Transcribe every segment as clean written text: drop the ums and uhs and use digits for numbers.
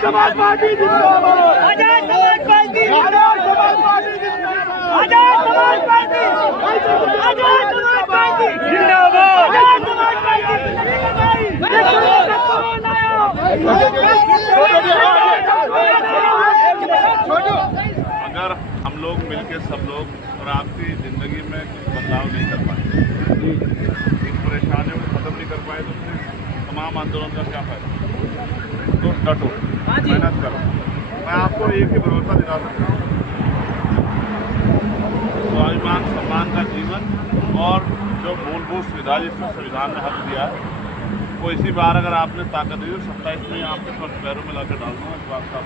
समाज पार्टी जिंदाबाद, Azad Samaj party, Azad Samaj party जिंदाबाद, आजाद समाज पार्टी, आजाद समाज पार्टी जिंदाबाद, आजाद समाज पार्टी अगर हम लोग मिलके सब लोग और आपकी जिंदगी में कुछ बदलाव नहीं कर पाए, इन परेशानियों को खत्म नहीं कर पाए, तो तमाम आंदोलन का क्या फायदा। तो डटो, मेहनत करो। मैं आपको एक ही भरोसा दिला सकता हूँ, स्वाभिमान सम्मान का जीवन और जो मूलभूत सुविधा जिसमें संविधान ने हक दिया है, वो इसी बार अगर आपने ताकत दी तो 27 में आपके फर्स्ट पैरों में लाकर डाल दूँगा। इस बात का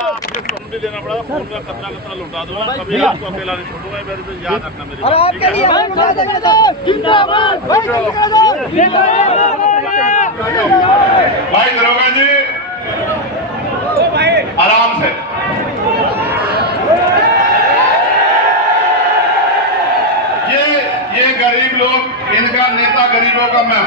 आपको सुन भी देना पड़ा, खून का कतरा कतरा लुटा दूंगा, कभी आपको अकेला नहीं छोड़ूंगा। मेरे से याद रखना मेरी बात। भाई दरोगा जी आराम से। ये गरीब लोग, इनका नेता गरीबों का मैं।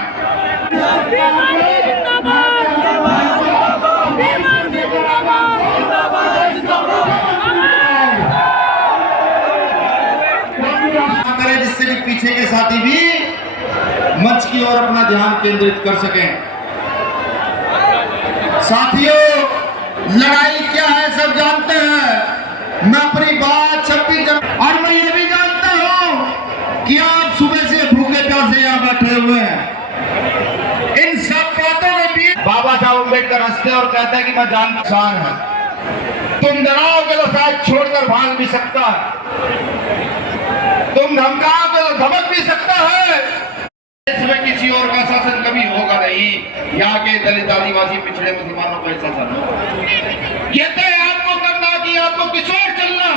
जिससे भी पीछे के साथी भी मंच की ओर अपना ध्यान केंद्रित कर सकें। साथियों, लड़ाई क्या है सब जानते हैं। मैं अपनी बात 26 और मैं ये भी जानता हूं कि आप सुबह से भूखे प्यासे यहां बैठे हुए हैं। इन सब बातों के बीच बाबा साहब अम्बेडकर हंसते और कहते हैं कि मैं जान किसान है। तुम डराओगे तो शायद छोड़कर भाग भी सकता है, तुम धमकाओगे तो धमक भी सकता है। इसमें किसी और का शासन कभी होगा नहीं। यहाँ के दलित आदिवासी पिछड़े मुसलमानों का शासन ये तय आपको करना कि आपको किस ओर चलना।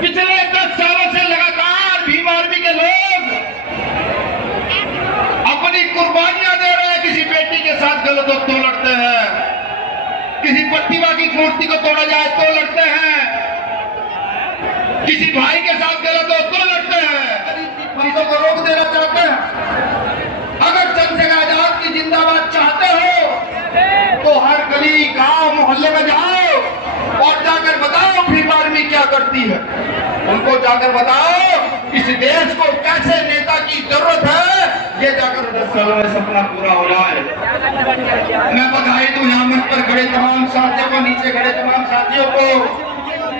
पिछले 10 सालों से लगातार भीम आर्मी के लोग अपनी कुर्बानियां दे रहे हैं। किसी बेटी के साथ गलत हो तो लड़ते हैं, किसी प्रतिमा की मूर्ति को तोड़ा जाए तो लड़ते हैं, किसी भाई के साथ गलत हो तो लड़ते हैं, चीजों को रोक देना चाहते हैं। अगर चंद्रशेखर आजाद की जिंदाबाद चाहते हो तो हर गली गांव मोहल्ले में जाओ और जाकर बताओ भीम आर्मी क्या करती है। उनको जाकर बताओ इस देश को कैसे नेता की जरूरत है। ये जाकर 10 सालों में सपना पूरा हो जाए। मैं बधाई दूं यहाँ मंच पर खड़े तमाम साथियों को, नीचे खड़े तमाम साथियों को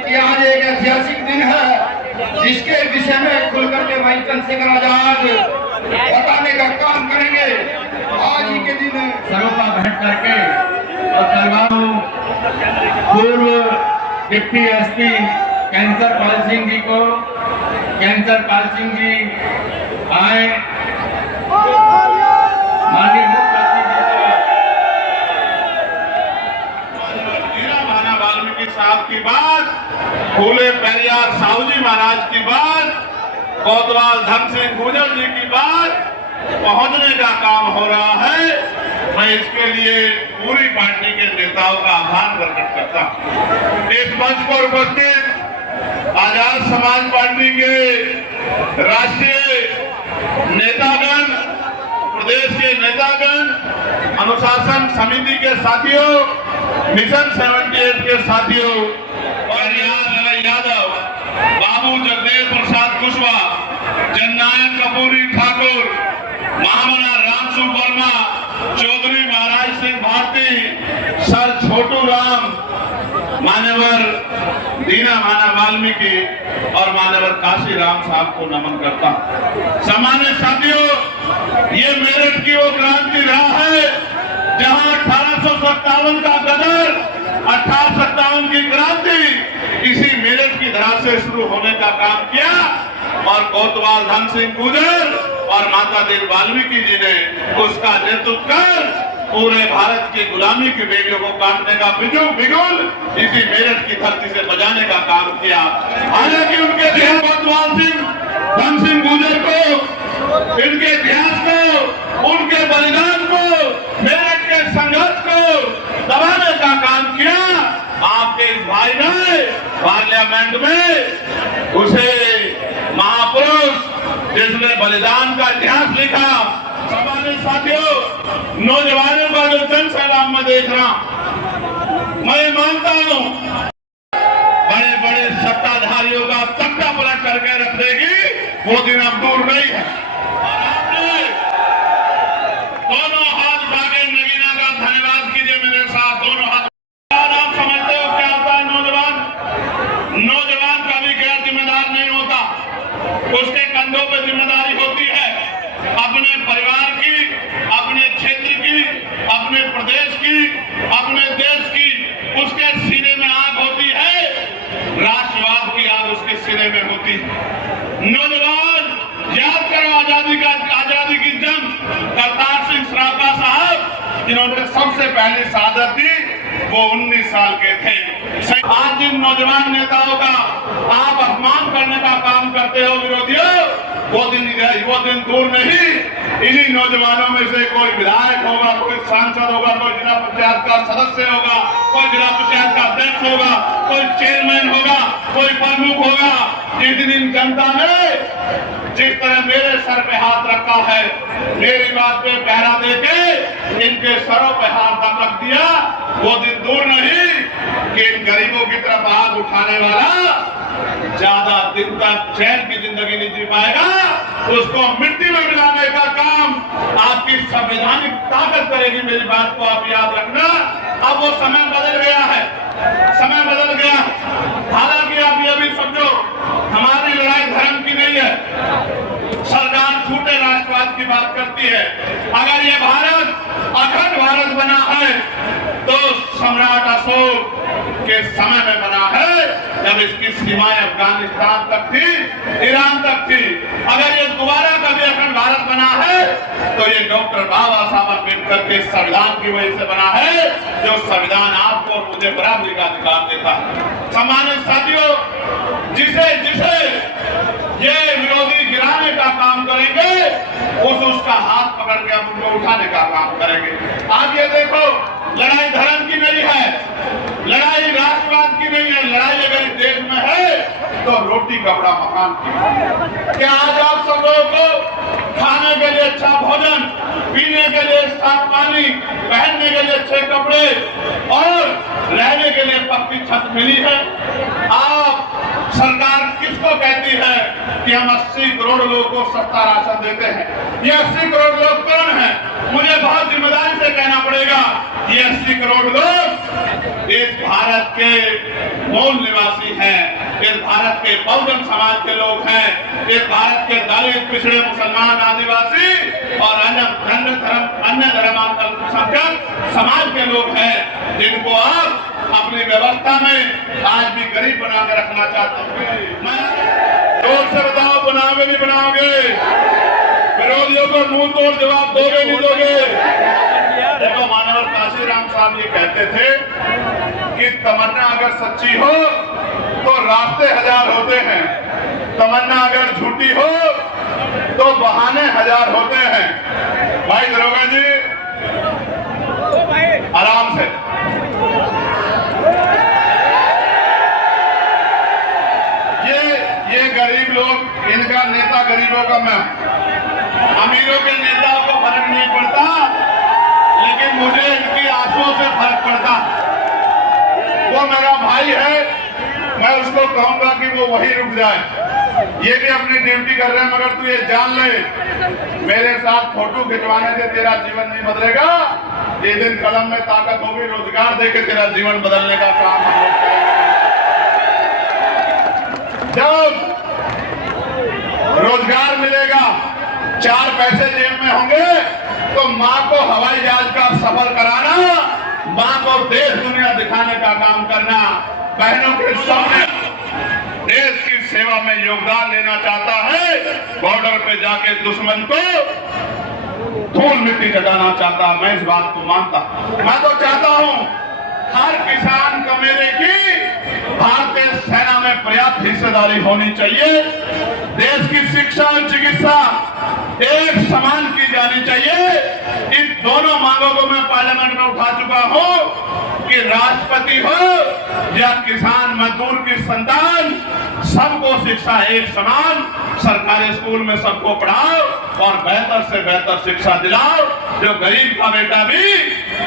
कि आज एक ऐतिहासिक दिन है जिसके विषय में खुलकर के भाई चंद्रशेखर आजाद बताने का काम करेंगे। आज ही के दिन सरोपा भेंट करके और करवाऊं पूर्व deputy SP cancer Pal Singh ji को। कैंसर पाल सिंह जी आए, माननीय वाल्मीकि साहब की बात, फूले पेरियार साहू जी महाराज की बात, कोतवाल धन सिंह गुर्जर जी की बात पहुंचने का काम हो रहा है। मैं इसके लिए पूरी पार्टी के नेताओं का आभार प्रकट करता हूं। इस मंच पर उपस्थित आजाद समाज पार्टी के राष्ट्रीय नेतागण, प्रदेश के नेतागण, अनुशासन समिति के साथियों, मिशन 78 के साथियों, और यादव, बाबू जगदेव प्रसाद कुशवाहा, जननायक कपूरी ठाकुर, महामना रामसु वर्मा, चौधरी महाराज सिंह भारती, सर छोटू राम, मान्यवर दीना माना वाल्मीकि और मान्यवर काशी राम साहब को नमन करता हूं। सामान्य साथियों, ये मेरठ की वो क्रांति रहा है जहां 1857 का गदर, 1857 की क्रांति इसी मेरठ की धरा से शुरू होने का काम किया और कोतवाल धन सिंह गुर्जर और माता देवी वाल्मीकि जी ने उसका नेतृत्व कर पूरे भारत की गुलामी की बेड़ियों को काटने का बिगुल इसी मेरठ की धरती से बजाने का काम किया। हालांकि उनके कोतवाल सिंह धन सिंह गुर्जर को, इनके इतिहास को, उनके बलिदान को, मेरठ के संघर्ष को दबाने का काम किया आपके इस भाई ने पार्लियामेंट में उसे महापुरुष जिसने बलिदान का इतिहास लिखा। सामान्य साथियों, नौजवानों का जो जन सैलाब में देख रहा हूं, मैं मानता हूं बड़े बड़े सत्ताधारियों का तख्ता पलट करके रख देगी, वो दिन अब दूर नहीं है। और आपने दोनों हाथ उठाकर नगीना का धन्यवाद कीजिए मेरे साथ, दोनों हाथ। आप समझते हो क्या होता है नौजवान कभी गैर जिम्मेदार नहीं होता, उसके कंधों पर जिम्मेदारी होती है अपने परिवार की, अपने क्षेत्र की, अपने प्रदेश की, अपने देश की। उसके सीने में आग होती है, राष्ट्रवाद की आग उसके सीने में होती है। नौजवान याद करो आजादी की जंग, करतार सिंह सराफा साहब जिन्होंने सबसे पहले शहादत दी, वो 19 साल के थे। आज जिन नौजवान नेताओं का आप अपमान करने का काम करते हो विरोधियों, वो दिन दूर नहीं। इन्हीं नौजवानों में से कोई विधायक होगा, कोई सांसद होगा, कोई जिला पंचायत का सदस्य होगा, कोई जिला पंचायत का अध्यक्ष होगा, कोई चेयरमैन होगा, कोई प्रमुख होगा। जिस दिन इन जनता ने जिस तरह मेरे सर पे हाथ रखा है, मेरी बात पे पहरा देके इनके सरों पे हाथ रख दिया, वो दिन दूर नहीं कि इन गरीबों की तरफ आग उठाने वाला ज्यादा दिन तक चैन की जिंदगी नहीं जी पाएगा। उसको मिट्टी में मिलाने का काम आपकी संवैधानिक ताकत करेगी। मेरी बात को आप याद रखना। अब वो समय बदल गया है, समय बदल गया। हालांकि आप ये भी समझो, हमारी लड़ाई धर्म की नहीं है। सरकार झूठे राष्ट्रवाद की बात करती है। अगर ये भारत अखंड भारत बना है तो सम्राट अशोक के समय में बना है, जब इसकी सीमाएं अफगानिस्तान तक थी, ईरान तक थी। अगर ये दोबारा कभी अखंड भारत बना है तो ये डॉक्टर बाबा साहब अम्बेडकर के संविधान की वजह से बना है, जो संविधान आपको और मुझे बराबरी का अधिकार देता है। सामान्य साथियों, जिसे जिसे ये विरोधी गिराने का काम करेंगे, उसका हाथ पकड़ के हम उनको उठाने का काम करेंगे। आप ये देखो, लड़ाई धर्म की नहीं है, लड़ाई राष्ट्रवाद की नहीं है। लड़ाई अगर इस देश में है तो रोटी कपड़ा मकान की। क्या आज आप सब लोगों को खाने के लिए अच्छा भोजन, पीने के लिए साफ पानी, पहनने के लिए अच्छे कपड़े और रहने के लिए पक्की छत मिली है? आप सरकार किसको कहती है कि हम 80 करोड़ लोगों को सस्ता राशन देते हैं? ये 80 करोड़ लोग कौन है? मुझे बहुत जिम्मेदारी से कहना पड़ेगा, ये 80 करोड़ लोग इस भारत के मूल निवासी हैं, इस भारत के बहुजन समाज के लोग हैं, इस भारत के दलित, पिछड़े, मुसलमान, आदिवासी और अन्य धर्मांतर समाज के लोग हैं, जिनको आप अपनी व्यवस्था में आज भी गरीब बना के रखना चाहते हैं। जोर से बताओ, बनाओगे नहीं बनाओगे? विरोधियों को मुंह तोड़ जवाब दोगे नहीं दोगे? देखो, मानवर काशी राम साहब ये कहते थे कि तमन्ना अगर सच्ची हो तो रास्ते हजार होते हैं, तमन्ना अगर झूठी हो तो बहाने हजार होते हैं। भाई दरोगा जी, आराम से। ये गरीब लोग, इनका नेता गरीबों का मैं, अमीरों के नेताओं को फर्क नहीं पड़ता, लेकिन मुझे इनकी आंखों से फर्क पड़ता। वो मेरा भाई है, मैं उसको कहूंगा कि वो वही रुक जाए। ये भी अपनी ड्यूटी कर रहे हैं, मगर तू ये जान ले, मेरे साथ फोटो खिंचवाने से तेरा जीवन नहीं बदलेगा। ये दिन कलम में ताकत होगी, रोजगार देके तेरा जीवन बदलने का काम हम लोग करेंगे। जब रोजगार मिलेगा, 4 पैसे जेब में होंगे, तो माँ को हवाई जहाज का सफर कराना, माँ को देश दुनिया दिखाने का काम करना, बहनों के सामने देश की सेवा में योगदान लेना चाहता है, बॉर्डर पे जाके दुश्मन को धूल मिट्टी चटाना चाहता। मैं इस बात को मानता, मैं तो चाहता हूं हर किसान का मेरे की भारतीय सेना में पर्याप्त हिस्सेदारी होनी चाहिए। देश की शिक्षा और चिकित्सा एक समान की जानी चाहिए। इन दोनों मांगों को मैं पार्लियामेंट में उठा चुका हूं कि राष्ट्रपति हो या किसान मजदूर की संतान, सबको शिक्षा एक समान, सरकारी स्कूल में सबको पढ़ाओ और बेहतर से बेहतर शिक्षा दिलाओ, जो गरीब का बेटा भी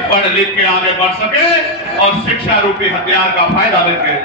पढ़ लिख के आगे बढ़ सके और शिक्षा रूपी हथियार का फायदा लेके